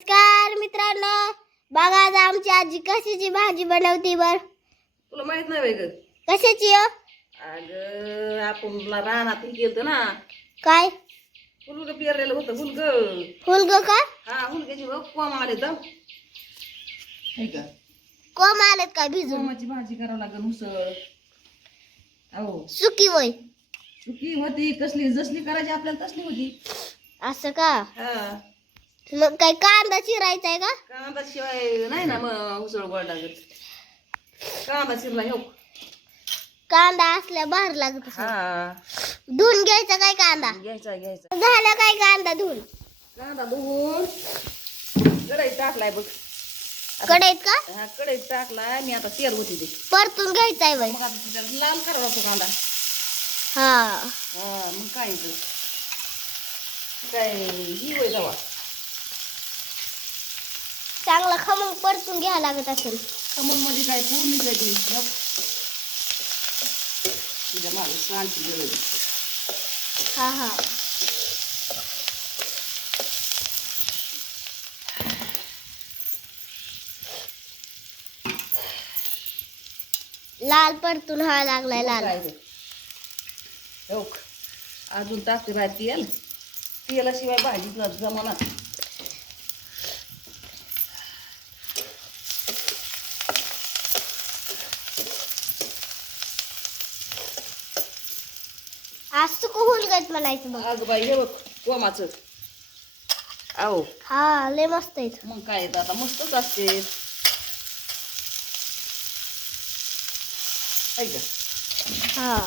नमस्कार मित्रांनो. बघा आज आमची आजी कशाची भाजी बनवते बर? तुला माहीत नाही ग. कशाची हो? अग आपण रानात केलं ना. काय? हुलग पेरलेलं होतं हुलग हुलग का? हा हुलग्याची बघ कोम आले तर का? कोम आलेत काय भिजून? कोमाची भाजी करावं लागेल उसळ. अहो. सुकी वय चुकी होती कसली जसली करायची आपल्याला तसली होती. असं का? हा. मग काय कांदा चिरायचा आहे का? कांदा शिवाय नाही ना मग उसळ गोड लागत. कांदा शिरला हो कांदा असल्या बाहेर लागत असेल. हा. धुवून घ्यायचा काय कांदा? घ्यायचा घ्यायचा. झाला काय कांदा धुवून? कांदा धुवून कढईत टाकलाय बघ. कढईत का? हा कढईत टाकलाय. मी आता तेल होती ते. परतून घ्यायचा वय मग आता त्याला लाल करावा लागतो कांदा. हा. हा मग काय इथं? काय ही होय जावा चांगला खमंग परतून घ्यावं लागत असेल. खमंगमध्ये काय. तुझ्या मागे सांगची गरज हा हा. लाल परतून हा लागलाय लाल. अजून टाकते बाय तेल. तेलाशिवाय भाजीत जमाना. आज तू हुलगत म्हणायचं बघ अगं बाई हे बघ कोमाचं. आहो. हा लय मस्त आहेत मग काय येतं आता? मस्तच असते. ऐक हा.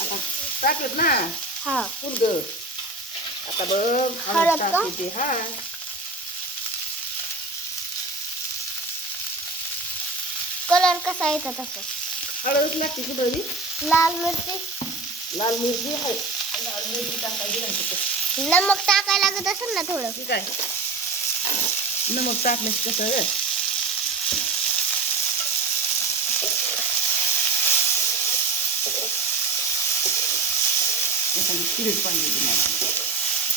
आता टाकलेत ना? हा. फुलग आता बघ हळद का? टाकते ते हा. कलर कसा येतो तसं हळदच लागते कुठं. लाल मिरची. लाल मिरची आहे. लाल मिरची टाकायची नाही तिथं. नमक टाकायला लागत असेल ना थोडं. ठीक आहे. नमक टाकल्यास कसं रे? एखादी स्पिरिट पाहिजे तुम्हाला.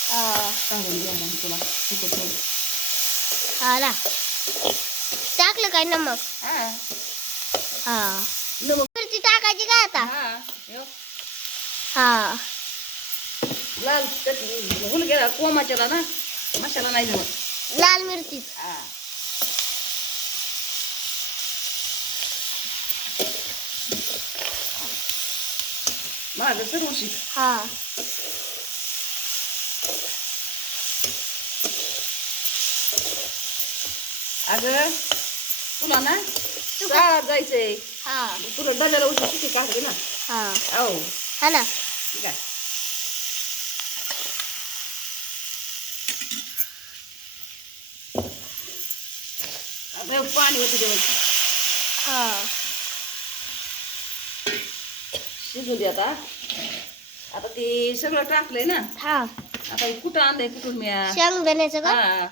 हा सांगून द्या मग तुला. तिखट होईल. हा ना. टाकलं काय नमक? हा. नमक मिरची टाकायची का आता? हा. हा. लाल चटणी. हुलग्याला कोमाच्याला ना? मसाला नाही जमत. लाल मिरची माझं सर्व शिक हा. अगं तुला ना शाळेत जायचंय. हा. तुला डब्याला उशी सुट्टी काढते ना. हा. हो. हा ना. ठीक आहे. आता पाणी होते हा. शिजू दे आता. आता ते सगळं टाकलंय ना. हा. आता हे कुठं आणलंय कुठून मी शेंगदाण्याचं का? हा.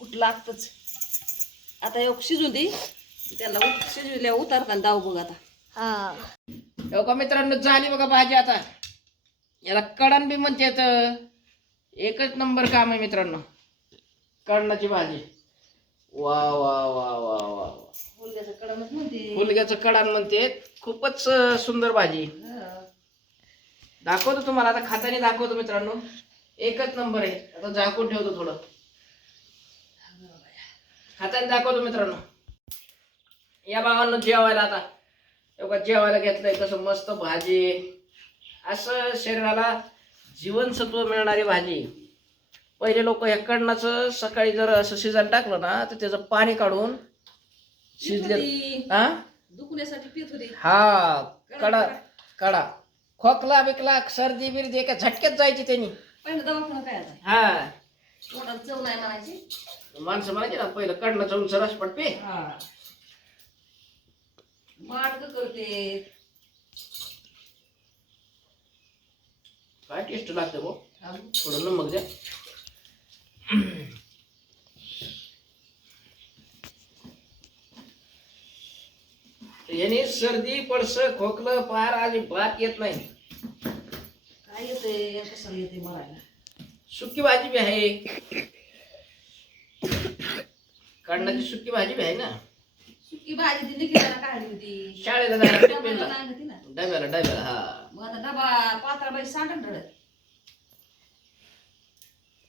कुठं लागतच. आता हे शिजू दे. त्याला शिजवल्या उतारताना दाव बघ आता. हा. हो का मित्रांनो झाली बघा भाजी आता. याला कडान बी म्हणते एकच नंबर काम आहे मित्रांनो. कडणाची भाजी. वा वा वा वा वा वा. मुलग्याचं कडमच म्हणते. मुलग्याचं कडान म्हणते. खूपच सुंदर भाजी. हा. दाखवतो तुम्हाला आता खाताने दाखवतो मित्रांनो. एकच नंबर आहे. आता झाकून ठेवतो थोडं. खाताने दाखवतो मित्रांनो. या बाबांना जेवायला आता. एवढं जेवायला घेतलंय कसं मस्त भाजी. असं शरीराला जीवनसत्व मिळणारी भाजी. पहिले लोक ह्या कडणाचं सकाळी जर असं शिजायला टाकलं ना तर त्याचं पाणी काढून शिजले. हा? दुखण्यासाठी पित होती. हा कडा कडा. खोकला बिकला सर्दी बिर्दी एका झटक्यात जायची त्यांनी. पहिलं दवाखाना काय आता? हा. पोटात चव नाही म्हणायची. माणसं म्हणायचे ना पहिलं कडनं जाऊन सरस पडते हा. मार्ग करते. काय टेस्ट लागते भाऊ. थोडं नमक द्या. याने सर्दी पडस खोकलं पार अजिबात येत नाही. काय येते कशाला येते मरायला? सुकी भाजी बी आहे. काढण्याची सुकी भाजी बी आहे ना? सुकी भाजी काढली होती. शाळेला जायला डब्याला टिफिनला लागली ना डब्याला डब्याला हा. मग आता डबा पात्रा बाई सांडण रडत.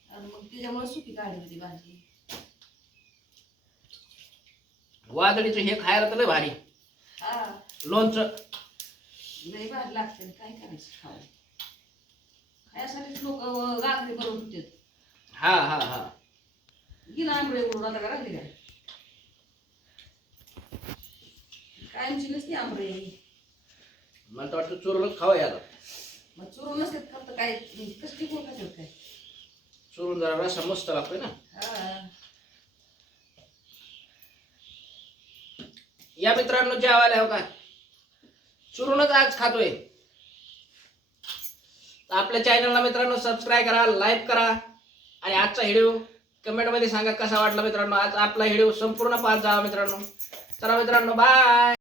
आणि मग त्याच्यामुळे सुकी काढली होती भाजी. वादळीचं हे खायला तर लय भारी. हा. लोणचं. लई भारी लागते काय करायचं खाऊ खायासाठीच लोक गागरी बनवून होते. हा हा हा. गिना आंबळे उडून आता का राहिली काय कायमची नसते आंबळे मला तर वाटतं चुरूनच खावं याला मग चुरून नसते फक्त काय कसली कोण खातात काय? चुरून जरा रसा मस्त लागतोय ना. हा. या मित्रांनो जेवायला हो का? चुरूनच आज खातोय. तर आपल्या चॅनलला मित्रांनो सबस्क्राईब करा लाईक करा. आणि आजचा व्हिडिओ कमेंटमध्ये सांगा कसा वाटला मित्रांनो? आज आपला व्हिडिओ संपूर्ण पाच जावा मित्रांनो. चला मित्रांनो बाय